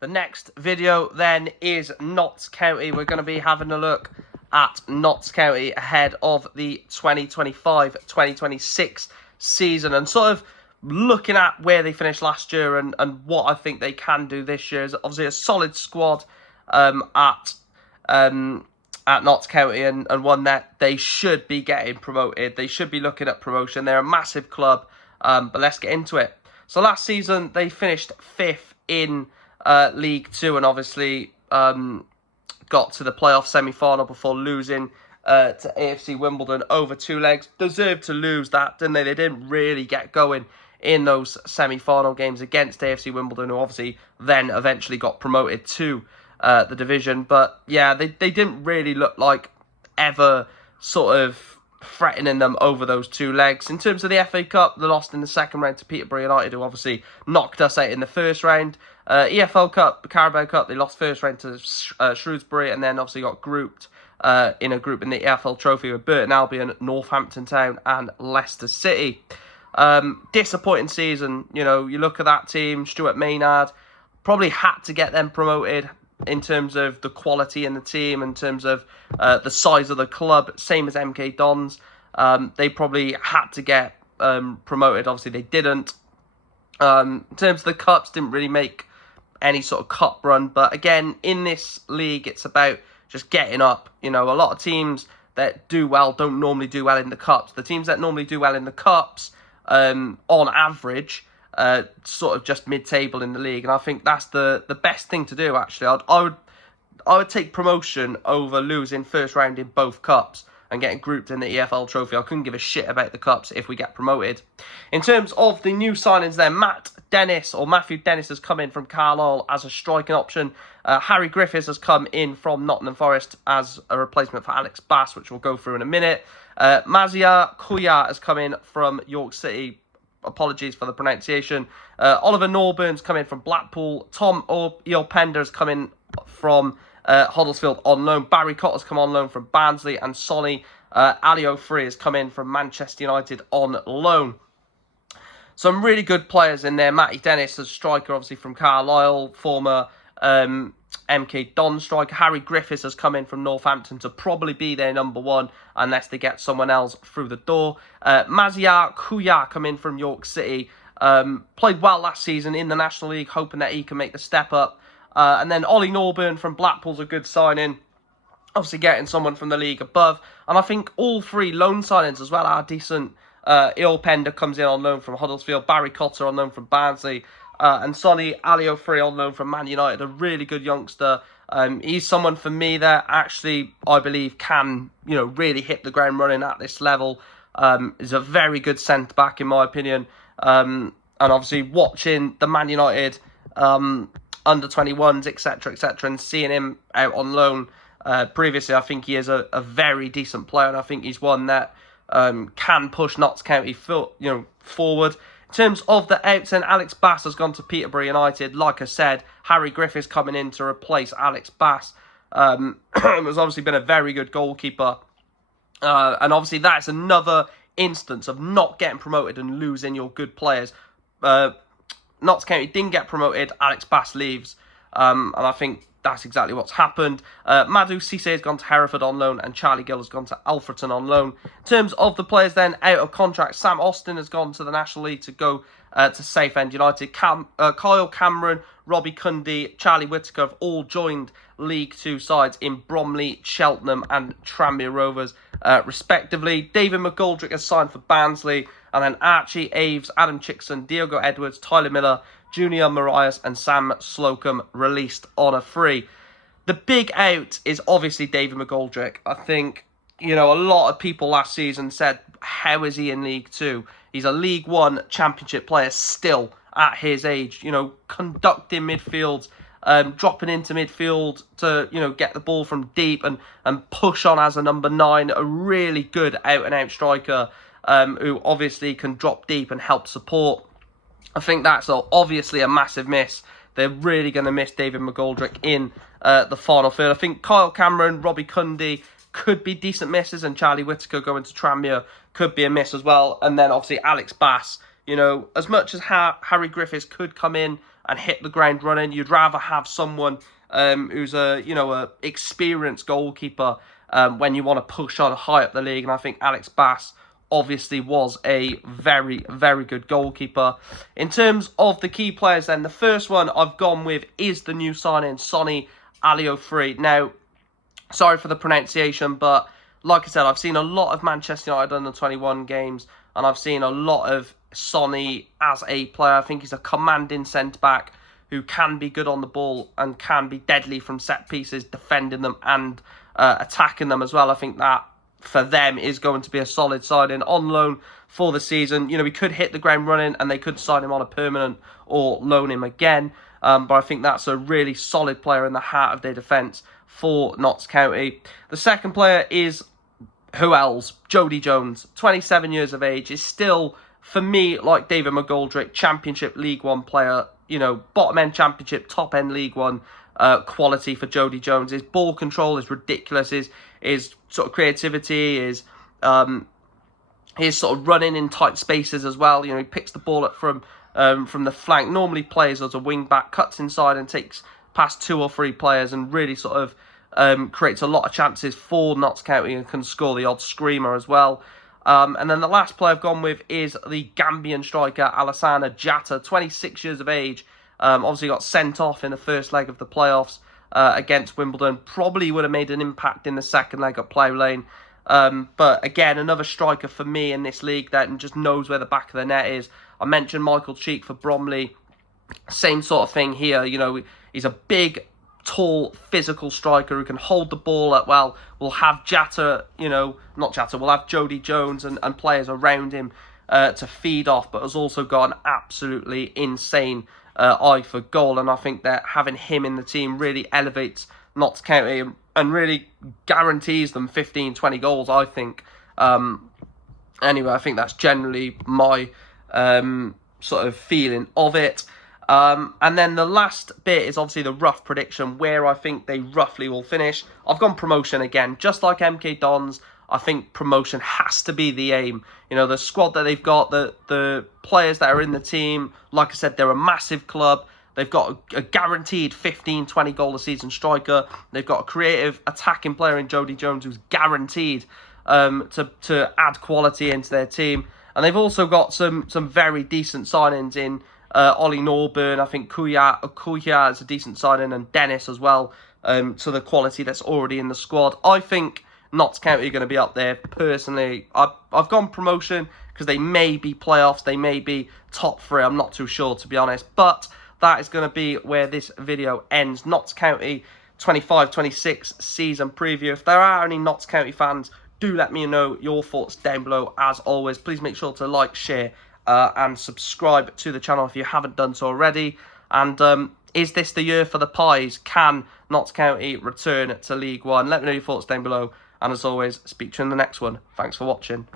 The next video then is Notts County. We're going to be having a look at Notts County ahead of the 2025-2026 season and sort of looking at where they finished last year and what I think they can do this year. Is obviously a solid squad at Notts County and one that they should be getting promoted. They should be looking at promotion. They're a massive club, but let's get into it. So last season they finished 5th in League 2 and obviously got to the playoff semi-final before losing to AFC Wimbledon over 2 legs. Deserved to lose that, didn't they? They didn't really get going in those semi-final games against AFC Wimbledon, who obviously then eventually got promoted to the division. But yeah, they didn't really look like ever sort of threatening them over those 2 legs. In terms of the FA Cup, they lost in the second round to Peterborough United, who obviously knocked us out in the first round. EFL Cup, Carabao Cup, they lost first round to Shrewsbury and then obviously got grouped in a group in the EFL Trophy with Burton Albion, Northampton Town and Leicester City. Disappointing season. You know, you look at that team, Stuart Maynard, probably had to get them promoted in terms of the quality in the team, in terms of the size of the club, same as MK Dons. They probably had to get promoted. Obviously, they didn't. In terms of the cups, didn't really make any sort of cup run. But again, in this league, it's about just getting up. You know, a lot of teams that do well don't normally do well in the cups. The teams that normally do well in the cups, on average, sort of just mid-table in the league, and I think that's the best thing to do. Actually, I would take promotion over losing first round in both cups and getting grouped in the EFL Trophy. I couldn't give a shit about the cups if we get promoted. In terms of the new signings, there, Matthew Dennis has come in from Carlisle as a striking option. Harry Griffiths has come in from Nottingham Forest as a replacement for Alex Bass, which we'll go through in a minute. Mazia Kuya has come in from York City. Apologies for the pronunciation. Oliver Norburn's come in from Blackpool. Tom Iopenda has come in from Huddersfield on loan. Barry Cotter's come on loan from Barnsley. And Sonny Aliofree has come in from Manchester United on loan. Some really good players in there. Matty Dennis as striker, obviously from Carlisle, former MK Don striker. Harry Griffiths has come in from Northampton to probably be their number 1 unless they get someone else through the door. Mazia Kuya come in from York City. Played well last season in the National League, hoping that he can make the step up. And then Ollie Norburn from Blackpool's a good signing. Obviously getting someone from the league above. And I think all 3 loan signings as well are decent. Iopenda comes in on loan from Huddersfield. Barry Cotter on loan from Barnsley. And Sonny Aliofree on loan from Man United, a really good youngster. He's someone for me that actually, I believe, can, you know, really hit the ground running at this level. Is a very good centre-back, in my opinion. And obviously, watching the Man United under-21s, etc., etc., and seeing him out on loan previously, I think he is a very decent player, and I think he's one that can push Notts County forward. In terms of the outs, then Alex Bass has gone to Peterborough United. Like I said, Harry Griffiths coming in to replace Alex Bass. Has obviously been a very good goalkeeper. And obviously that's another instance of not getting promoted and losing your good players. Notts County didn't get promoted. Alex Bass leaves. And I think that's exactly what's happened. Madhu Cisse has gone to Hereford on loan and Charlie Gill has gone to Alfreton on loan. In terms of the players then out of contract, Sam Austin has gone to the National League to go to Southend United. Kyle Cameron, Robbie Cundy, Charlie Whittaker have all joined League 2 sides in Bromley, Cheltenham and Tranmere Rovers respectively. David McGoldrick has signed for Barnsley. And then Archie Aves, Adam Chickson, Diogo Edwards, Tyler Miller, Junior Marias and Sam Slocum released on a free. The big out is obviously David McGoldrick. I think, you know, a lot of people last season said, how is he in League 2? He's a League 1 Championship player still at his age, you know, conducting midfields, dropping into midfield to, you know, get the ball from deep and push on as a number 9. A really good out-and-out striker who obviously can drop deep and help support. I think that's obviously a massive miss. They're really going to miss David McGoldrick in the final third. I think Kyle Cameron, Robbie Cundy could be decent misses, and Charlie Whittaker going to Tranmere could be a miss as well. And then obviously Alex Bass, you know, as much as Harry Griffiths could come in and hit the ground running. You'd rather have someone who's a experienced goalkeeper when you want to push on high up the league. And I think Alex Bass obviously was a very, very good goalkeeper. In terms of the key players then, the first one I've gone with is the new signing, Sonny Aliofree. Now, sorry for the pronunciation, but like I said, I've seen a lot of Manchester United under 21 games, and I've seen a lot of Sonny as a player. I think he's a commanding centre-back who can be good on the ball and can be deadly from set pieces, defending them and attacking them as well. I think that for them is going to be a solid signing on loan for the season. You know, we could hit the ground running and they could sign him on a permanent or loan him again. But I think that's a really solid player in the heart of their defence for Notts County. The second player is, who else? Jody Jones, 27 years of age, is still, for me, like David McGoldrick, Championship League One player. You know, bottom end Championship, top end League One quality for Jody Jones. His ball control is ridiculous. His sort of creativity, his sort of running in tight spaces as well. You know, he picks the ball up from the flank. Normally plays as a wing back, cuts inside and takes past 2 or 3 players, and really sort of creates a lot of chances for Notts County and can score the odd screamer as well. And then the last player I've gone with is the Gambian striker, Alassana Jatta, 26 years of age. Obviously got sent off in the first leg of the playoffs against Wimbledon. Probably would have made an impact in the second leg at Plough Lane. But again, another striker for me in this league that just knows where the back of the net is. I mentioned Michael Cheek for Bromley. Same sort of thing here. You know, he's a big, tall, physical striker who can hold the ball up well. We'll have Jatta, we'll have Jody Jones and players around him to feed off, but has also got an absolutely insane eye for goal. And I think that having him in the team really elevates Notts County and really guarantees them 15, 20 goals, I think. Anyway, I think that's generally my sort of feeling of it. And then the last bit is obviously the rough prediction, where I think they roughly will finish. I've gone promotion again, just like MK Dons. I think promotion has to be the aim. You know, the squad that they've got, the players that are in the team, like I said, they're a massive club. They've got a guaranteed 15, 20 goal a season striker. They've got a creative attacking player in Jody Jones who's guaranteed to add quality into their team. And they've also got some very decent signings in Ollie Norburn. I think Kuya is a decent signing, and Dennis as well, to the quality that's already in the squad. I think Notts County are going to be up there. Personally, I've gone promotion because they may be playoffs, they may be top 3. I'm not too sure, to be honest. But that is going to be where this video ends. Notts County 25-26 season preview. If there are any Notts County fans, do let me know your thoughts down below. As always, please make sure to like, share, and subscribe to the channel if you haven't done so already. And is this the year for the Pies? Can Notts County return to League One? Let me know your thoughts down below. And as always, speak to you in the next one. Thanks for watching.